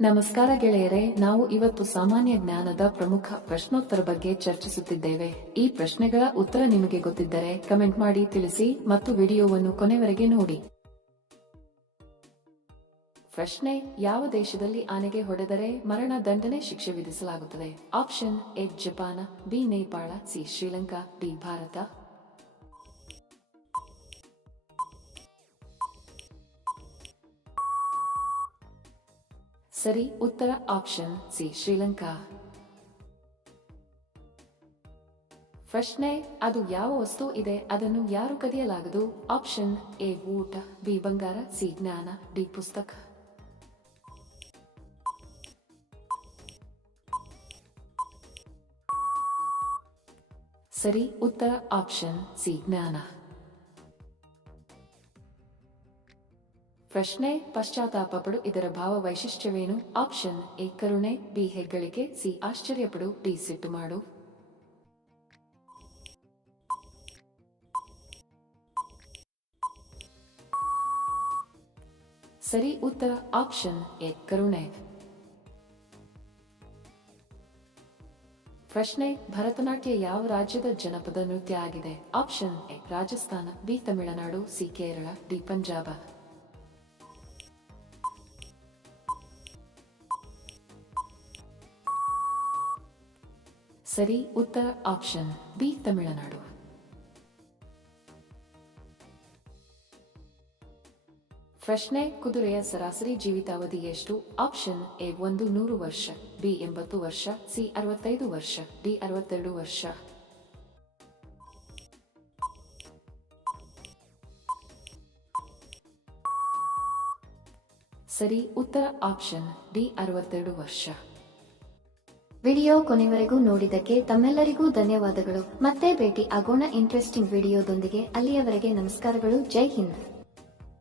ನಮಸ್ಕಾರ ಗೆಳೆಯರೇ, ನಾವು ಇವತ್ತು ಸಾಮಾನ್ಯ ಜ್ಞಾನದ ಪ್ರಮುಖ ಪ್ರಶ್ನೋತ್ತರ ಬಗ್ಗೆ ಚರ್ಚಿಸುತ್ತಿದ್ದೇವೆ. ಈ ಪ್ರಶ್ನೆಗಳ ಉತ್ತರ ನಿಮಗೆ ಗೊತ್ತಿದ್ದರೆ ಕಮೆಂಟ್ ಮಾಡಿ ತಿಳಿಸಿ ಮತ್ತು ವಿಡಿಯೋವನ್ನು ಕೊನೆವರೆಗೆ ನೋಡಿ. ಪ್ರಶ್ನೆ: ಯಾವ ದೇಶದಲ್ಲಿ ಆನೆಗೆ ಹೊಡೆದರೆ ಮರಣ ದಂಡನೆ ಶಿಕ್ಷೆ ವಿಧಿಸಲಾಗುತ್ತದೆ? Option A Japan, B Nepal, C Sri Lanka, D Bharat. ಸರಿ ಉತ್ತರ ಆಪ್ಷನ್ ಸಿ ಶ್ರೀಲಂಕಾ. ಪ್ರಶ್ನೆ: ಅದು ಯಾವ ವಸ್ತು ಇದೆ, ಅದನ್ನು ಯಾರು ಕದಿಯಲಾಗದು? ಆಪ್ಷನ್ ಎ ಊಟ, ಬಿ ಬಂಗಾರ, ಸಿ ಜ್ಞಾನ, ಡಿ ಪುಸ್ತಕ. ಸರಿ ಉತ್ತರ ಆಪ್ಷನ್ ಸಿ ಜ್ಞಾನ. ಪ್ರಶ್ನೆ: ಪಶ್ಚಾತ್ತಾಪಪಡು, ಇದರ ಭಾವ ವೈಶಿಷ್ಟ್ಯವೇನು? ಆಪ್ಷನ್ ಎ ಕರುಣೆ, ಬಿ ಹೆಗ್ಗಳಿಕೆ, ಸಿ ಆಶ್ಚರ್ಯಪಡು, ಡಿ ಸಿಟ್ಟು ಮಾಡು. ಸರಿ ಉತ್ತರ ಆಪ್ಷನ್ ಎ ಕರುಣೆ. ಪ್ರಶ್ನೆ: ಭರತನಾಟ್ಯ ಯಾವ ರಾಜ್ಯದ ಜನಪದ ನೃತ್ಯ ಆಗಿದೆ? Option A Rajasthan, B Tamil Nadu, C Kerala, D Punjab. ಸರಿ ಉತ್ತರ ಆಪ್ಷನ್ ಬಿ ತಮಿಳುನಾಡು. ಪ್ರಶ್ನೆ: ಕುದುರೆಯ ಸರಾಸರಿ ಜೀವಿತಾವಧಿ ಎಷ್ಟು? ಆಪ್ಷನ್ ಎ 100 ವರ್ಷ, ಬಿ 80 ವರ್ಷ, ಸಿ 65 ವರ್ಷ, ಡಿ 62 ವರ್ಷ. ಸರಿ ಉತ್ತರ ಆಪ್ಷನ್ ಡಿ 62 ವರ್ಷ. ವಿಡಿಯೋ ಕೊನೆವರೆಗೂ ನೋಡಿದ್ದಕ್ಕೆ ತಮ್ಮೆಲ್ಲರಿಗೂ ಧನ್ಯವಾದಗಳು. ಮತ್ತೆ ಭೇಟಿ ಆಗೋಣ ಇಂಟ್ರೆಸ್ಟಿಂಗ್ ವಿಡಿಯೋದೊಂದಿಗೆ. ಅಲ್ಲಿಯವರೆಗೆ ನಮಸ್ಕಾರಗಳು. ಜೈ ಹಿಂದ್.